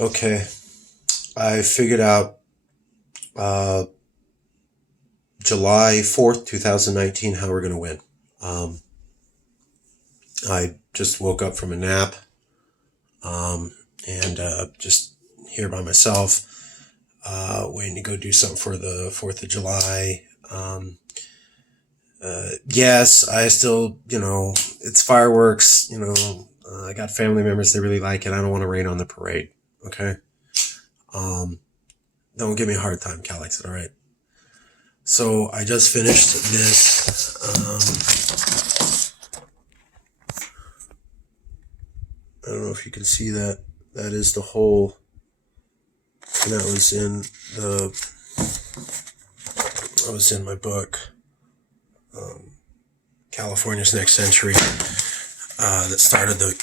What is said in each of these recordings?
Okay, I figured out uh, July 4th, 2019, how we're going to win. Um, I just woke up from a nap and just here by myself, waiting to go do something for the 4th of July. Yes, I still, it's fireworks, I got family members that really like it. I don't want to rain on the parade. Okay. Um, don't give me a hard time, CALEXIT. All right. So I just finished this. I don't know if you can see that. That is the whole, and that was in my book, California's Next Century, that started the,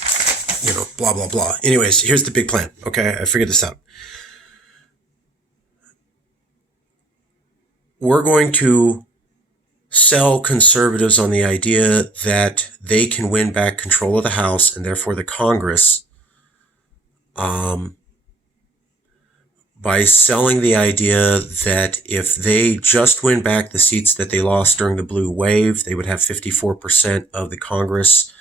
blah, blah, blah. Anyways, here's the big plan. Okay. I figured this out. We're going to sell conservatives on the idea that they can win back control of the House and therefore the Congress, by selling the idea that if they just win back the seats that they lost during the blue wave, they would have 54% of the Congress.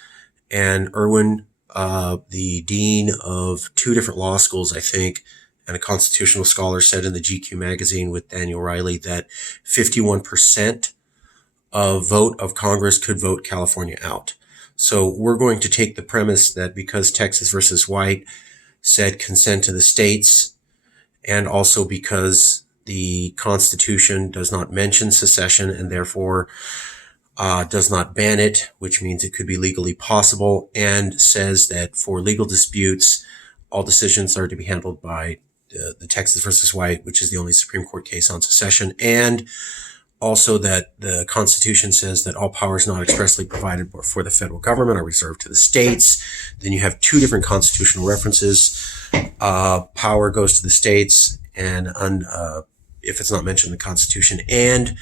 And Irwin, the dean of two different law schools, I think, and a constitutional scholar, said in the GQ magazine with Daniel Riley that 51% of vote of Congress could vote California out. So we're going to take the premise that because Texas versus White said consent to the states, and also because the Constitution does not mention secession and therefore does not ban it, which means it could be legally possible, and says that for legal disputes, all decisions are to be handled by the Texas versus White, which is the only Supreme Court case on secession, and also that the Constitution says that all powers not expressly provided for the federal government are reserved to the states. Then you have two different constitutional references. Power goes to the states, and if it's not mentioned in the Constitution, and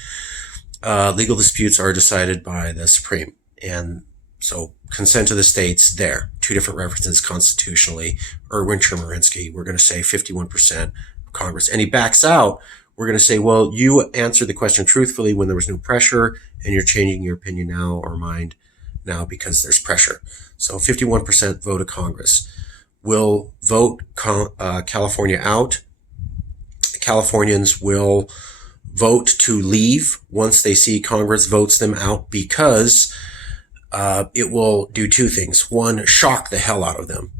legal disputes are decided by the Supreme. And so consent to the states there. Two different references constitutionally. Erwin Chemerinsky, we're going to say 51% of Congress. And he backs out. We're going to say, well, you answered the question truthfully when there was no pressure, and you're changing your opinion now or mind now because there's pressure. So 51% vote of Congress will vote California out. Californians will vote to leave once they see Congress votes them out, because it will do two things. One, shock the hell out of them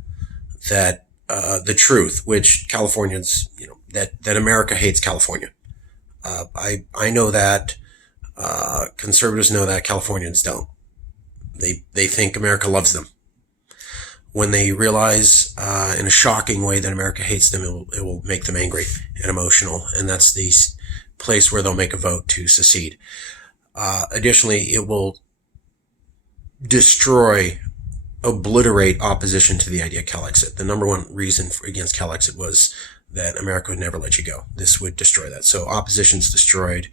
that the truth, which Californians, that America hates California. I know that. Conservatives know that. Californians don't. They think America loves them. When they realize in a shocking way that America hates them, it will make them angry and emotional, and that's the place where they'll make a vote to secede. Additionally, it will obliterate opposition to the idea of CALEXIT. The number one reason against CALEXIT was that America would never let you go. This would destroy that. So opposition's destroyed.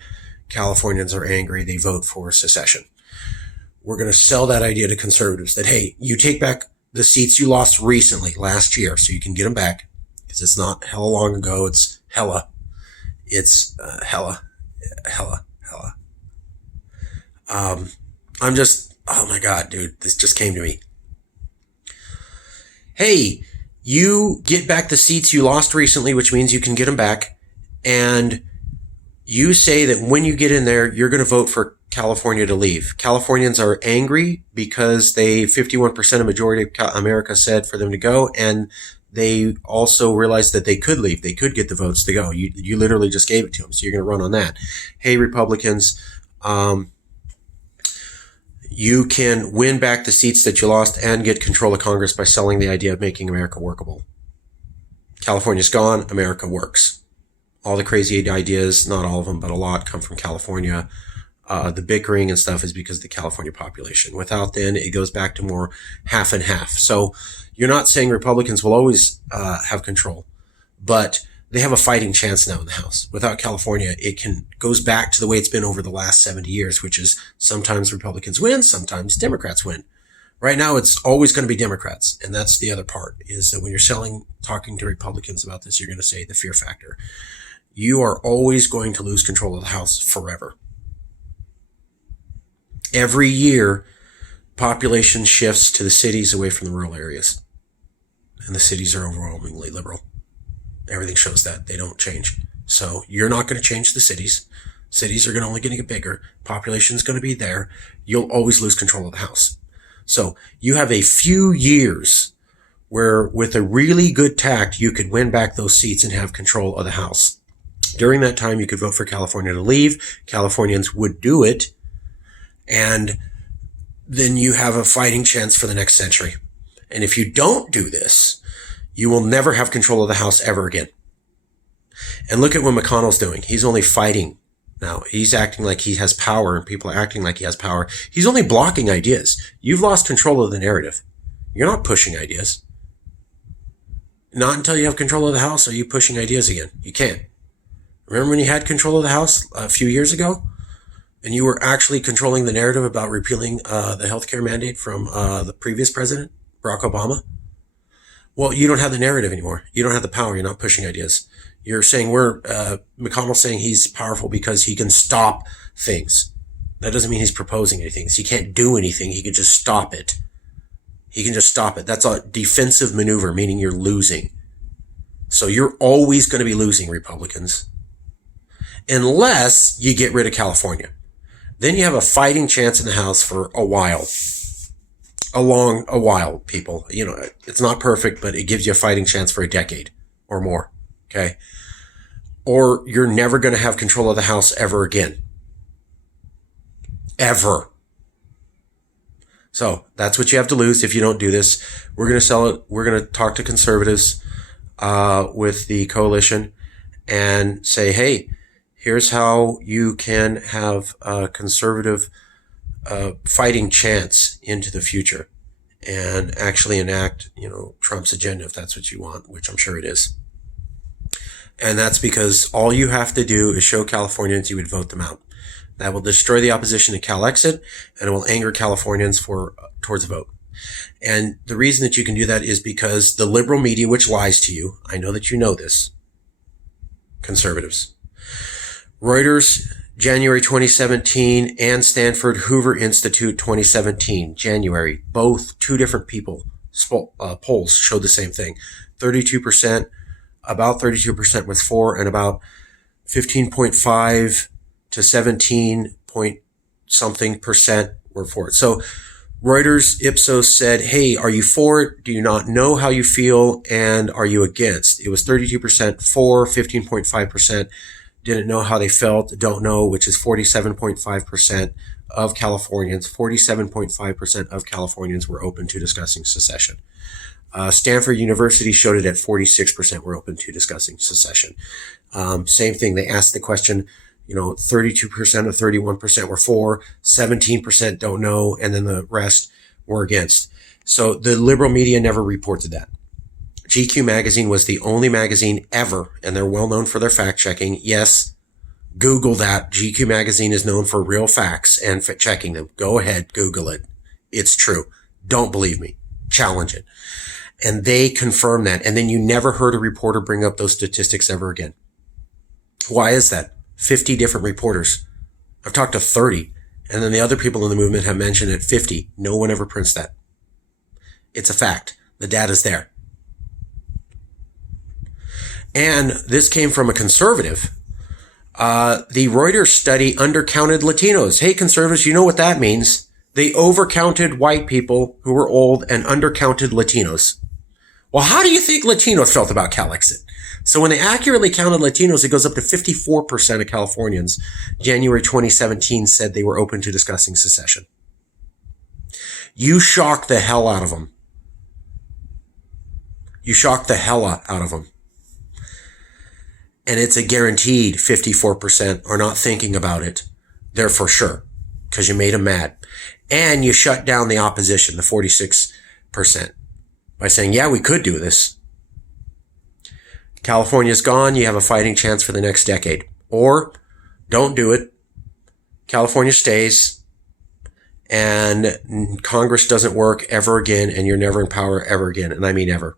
Californians are angry. They vote for secession. We're going to sell that idea to conservatives that, hey, you take back the seats you lost recently, last year, so you can get them back, because it's not hella long ago. It's hella. It's hella. I'm just, oh my God, dude, this just came to me. Hey, you get back the seats you lost recently, which means you can get them back. And you say that when you get in there, you're going to vote for California to leave. Californians are angry because 51% of majority of America said for them to go. And they also realized that they could leave. They could get the votes to go. You literally just gave it to them. So you're going to run on that. Hey, Republicans, you can win back the seats that you lost and get control of Congress by selling the idea of making America workable. California's gone. America works. All the crazy ideas, not all of them, but a lot come from California. The bickering and stuff is because of the California population. Without then, it goes back to more half and half. So you're not saying Republicans will always have control, but they have a fighting chance now in the House. Without California, it goes back to the way it's been over the last 70 years, which is sometimes Republicans win, sometimes Democrats win. Right now, it's always going to be Democrats. And that's the other part, is that when you're talking to Republicans about this, you're going to say the fear factor. You are always going to lose control of the House forever. Every year, population shifts to the cities away from the rural areas. And the cities are overwhelmingly liberal. Everything shows that. They don't change. So you're not going to change the cities. Cities are only going to get bigger. Population is going to be there. You'll always lose control of the House. So you have a few years where with a really good tact, you could win back those seats and have control of the House. During that time, you could vote for California to leave. Californians would do it. And then you have a fighting chance for the next century. And if you don't do this, you will never have control of the House ever again. And look at what McConnell's doing. He's only fighting now. He's acting like he has power, and people are acting like he has power. He's only blocking ideas. You've lost control of the narrative. You're not pushing ideas. Not until you have control of the House are you pushing ideas again. You can't. Remember when you had control of the House a few years ago? And you were actually controlling the narrative about repealing the healthcare mandate from the previous president, Barack Obama? Well, you don't have the narrative anymore. You don't have the power. You're not pushing ideas. You're saying McConnell's saying he's powerful because he can stop things. That doesn't mean he's proposing anything. He can't do anything. He can just stop it. He can just stop it. That's a defensive maneuver, meaning you're losing. So you're always going to be losing, Republicans. Unless you get rid of California. Then you have a fighting chance in the House for a while. A while, people. It's not perfect, but it gives you a fighting chance for a decade or more. Okay? Or you're never going to have control of the House ever again. Ever. So that's what you have to lose if you don't do this. We're going to sell it. We're going to talk to conservatives with the coalition and say, hey, here's how you can have a conservative fighting chance into the future and actually enact, Trump's agenda if that's what you want, which I'm sure it is. And that's because all you have to do is show Californians you would vote them out. That will destroy the opposition to CALEXIT, and it will anger Californians towards a vote. And the reason that you can do that is because the liberal media, which lies to you, I know that you know this, conservatives. Reuters, January 2017, and Stanford Hoover Institute 2017, January. Both two different polls showed the same thing. 32%, about 32% was for, and about 15.5 to 17 point something percent were for it. So Reuters Ipsos said, hey, are you for it? Do you not know how you feel? And are you against? It was 32% for, 15.5% didn't know how they felt, don't know, which is 47.5% of Californians. 47.5% of Californians were open to discussing secession. Stanford University showed it at 46% were open to discussing secession. Same thing. They asked the question, 32% or 31% were for, 17% don't know, and then the rest were against. So the liberal media never reported that. GQ magazine was the only magazine ever, and they're well known for their fact checking. Yes, Google that. GQ magazine is known for real facts and checking them. Go ahead, Google it. It's true. Don't believe me. Challenge it. And they confirm that. And then you never heard a reporter bring up those statistics ever again. Why is that? 50 different reporters. I've talked to 30. And then the other people in the movement have mentioned it 50. No one ever prints that. It's a fact. The data's there. And this came from a conservative. The Reuters study undercounted Latinos. Hey, conservatives, you know what that means. They overcounted white people who were old and undercounted Latinos. Well, how do you think Latinos felt about CALEXIT? So when they accurately counted Latinos, it goes up to 54% of Californians. January 2017 said they were open to discussing secession. You shocked the hell out of them. You shocked the hell out of them. And it's a guaranteed 54% are not thinking about it. They're for sure, because you made them mad. And you shut down the opposition, the 46%, by saying, yeah, we could do this. California's gone. You have a fighting chance for the next decade. Or don't do it. California stays. and Congress doesn't work ever again, and you're never in power ever again. And I mean ever.